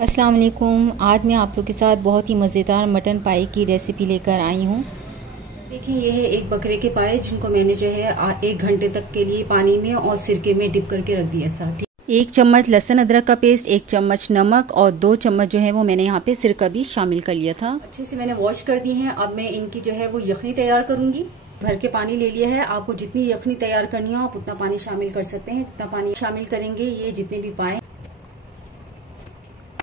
अस्सलाम वालेकुम। आज मैं आप लोग के साथ बहुत ही मज़ेदार मटन पाई की रेसिपी लेकर आई हूँ। देखिए, ये है एक बकरे के पाए जिनको मैंने जो है 1 घंटे तक के लिए पानी में और सिरके में डिप करके रख दिया था। 1 चम्मच लहसुन अदरक का पेस्ट, 1 चम्मच नमक और 2 चम्मच जो है वो मैंने यहाँ पे सिरका भी शामिल कर लिया था। अच्छे से मैंने वॉश कर दी है। अब मैं इनकी जो है वो यखनी तैयार करूंगी। भर के पानी ले लिया है। आपको जितनी यखनी तैयार करनी हो आप उतना पानी शामिल कर सकते हैं। जितना पानी शामिल करेंगे ये जितने भी पाए।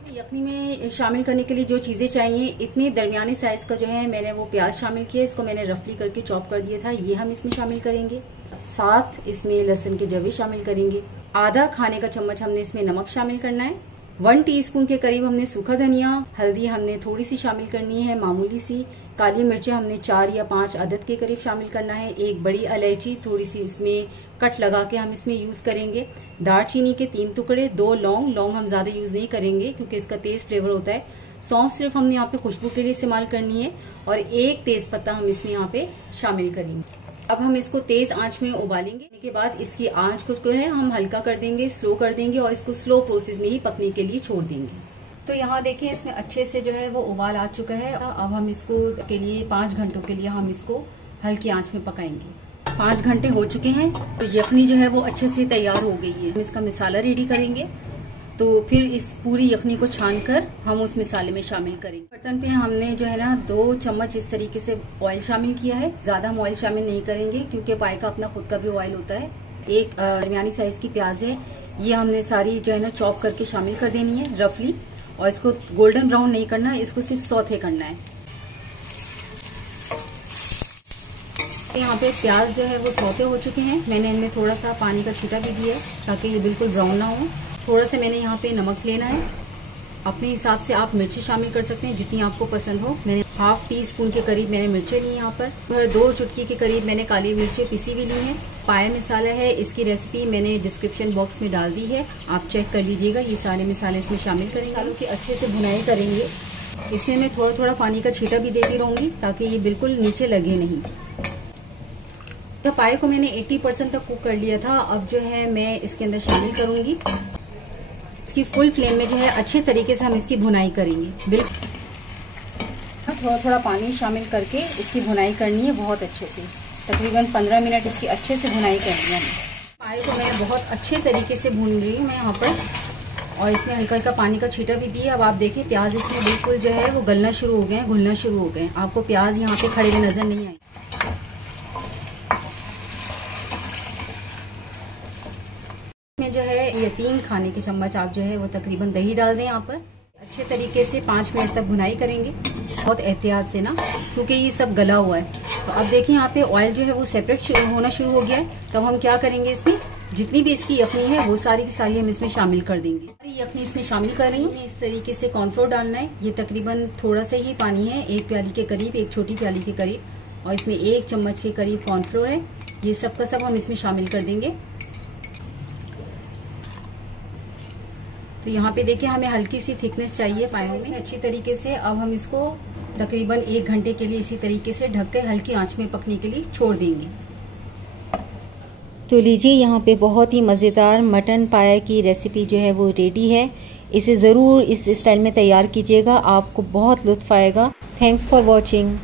यखनी में शामिल करने के लिए जो चीजें चाहिए, इतने दरमियाने साइज का जो है मैंने वो प्याज शामिल किया। इसको मैंने रफली करके चॉप कर दिया था। ये हम इसमें शामिल करेंगे। साथ इसमें लहसुन के जवे शामिल करेंगे। आधा खाने का चम्मच हमने इसमें नमक शामिल करना है। 1 टीस्पून के करीब हमने सूखा धनिया, हल्दी हमने थोड़ी सी शामिल करनी है, मामूली सी। काली मिर्चें हमने 4 या 5 अदद के करीब शामिल करना है। 1 बड़ी इलायची थोड़ी सी इसमें कट लगा के हम इसमें यूज करेंगे। दालचीनी के 3 टुकड़े, 2 लौंग हम ज्यादा यूज नहीं करेंगे क्योंकि इसका तेज फ्लेवर होता है। सौंफ सिर्फ हमने यहाँ पे खुशबू के लिए इस्तेमाल करनी है और 1 तेज पत्ता हम इसमें यहाँ पे शामिल करेंगे। अब हम इसको तेज आंच में उबालेंगे। के बाद इसकी आंच को जो है हम हल्का कर देंगे, स्लो कर देंगे और इसको स्लो प्रोसेस में ही पकने के लिए छोड़ देंगे। तो यहाँ देखिए इसमें अच्छे से जो है वो उबाल आ चुका है। अब हम इसको के लिए 5 घंटों के लिए हम इसको हल्की आंच में पकाएंगे। 5 घंटे हो चुके हैं तो यखनी जो है वो अच्छे से तैयार हो गई है। हम इसका मसाला रेडी करेंगे। तो फिर इस पूरी यखनी को छानकर हम उस मसाले में शामिल करेंगे। बर्तन पे हमने जो है ना 2 चम्मच इस तरीके से ऑयल शामिल किया है। ज्यादा हम ऑयल शामिल नहीं करेंगे क्योंकि पाए का अपना खुद का भी ऑयल होता है। 1 दरमियानी साइज की प्याज है, ये हमने सारी जो है ना चॉप करके शामिल कर देनी है रफली। और इसको गोल्डन ब्राउन नहीं करना है, इसको सिर्फ सौते करना है। यहाँ पे प्याज जो है वो सौते हो चुके हैं। मैंने इनमें थोड़ा सा पानी का छींटा भी दिया है ताकि ये बिल्कुल ब्राउन ना हो। थोड़ा सा मैंने यहाँ पे नमक लेना है। अपने हिसाब से आप मिर्ची शामिल कर सकते हैं जितनी आपको पसंद हो। मैंने 1/2 टीस्पून के करीब मैंने मिर्चें ली यहाँ पर। 2 चुटकी के करीब मैंने काली मिर्चें पिसी भी ली हैं। पाया मसाला है, इसकी रेसिपी मैंने डिस्क्रिप्शन बॉक्स में डाल दी है, आप चेक कर लीजिएगा। ये सारे मसाले इसमें शामिल करेंगे। मसालों की अच्छे से भुनाई करेंगे। इसमें मैं थोड़ा थोड़ा पानी का छींटा भी देती रहूंगी ताकि ये बिल्कुल नीचे लगे नहीं। तो पाए को मैंने 80% तक कुक कर लिया था। अब जो है मैं इसके अंदर शामिल करूंगी। इसकी फुल फ्लेम में जो है अच्छे तरीके से हम इसकी भुनाई करेंगे। बिल्कुल थोड़ा थोड़ा पानी शामिल करके इसकी भुनाई करनी है बहुत अच्छे से। तकरीबन 15 मिनट इसकी अच्छे से भुनाई करनी है। पाए को मैं बहुत अच्छे तरीके से भून रही हूँ मैं यहाँ पर। और इसमें हल्का हल्का पानी का छींटा भी दिया। अब आप देखिए प्याज इसमें बिल्कुल जो है वो गलना शुरू हो गए, घुलना शुरू हो गए। आपको प्याज यहाँ पे खड़े हुए नजर नहीं आए। में जो है ये 3 खाने के चम्मच आप जो है वो तकरीबन दही डाल दें यहाँ पर। अच्छे तरीके से 5 मिनट तक भुनाई करेंगे बहुत एहतियात से ना, क्योंकि ये सब गला हुआ है। तो अब देखिए यहाँ पे ऑयल जो है वो सेपरेट होना शुरू हो गया है। तब हम क्या करेंगे, इसमें जितनी भी इसकी यखनी है वो सारी की सारी हम इसमें शामिल कर देंगे। सारी यखनी इसमें शामिल कर रही है। इस तरीके से कॉर्नफ्लोर डालना है। ये तकरीबन थोड़ा सा ही पानी है, 1 प्याली के करीब, 1 छोटी प्याली के करीब। और इसमें 1 चम्मच के करीब कॉर्नफ्लोर है। ये सब का सब हम इसमें शामिल कर देंगे। तो यहाँ पे देखिए हमें हल्की सी थिकनेस चाहिए पायों में अच्छी तरीके से। अब हम इसको तकरीबन 1 घंटे के लिए इसी तरीके से ढक कर हल्की आंच में पकने के लिए छोड़ देंगे। तो लीजिए यहाँ पे बहुत ही मज़ेदार मटन पाया की रेसिपी जो है वो रेडी है। इसे ज़रूर इस स्टाइल में तैयार कीजिएगा, आपको बहुत लुत्फ़ आएगा। Thanks for watching.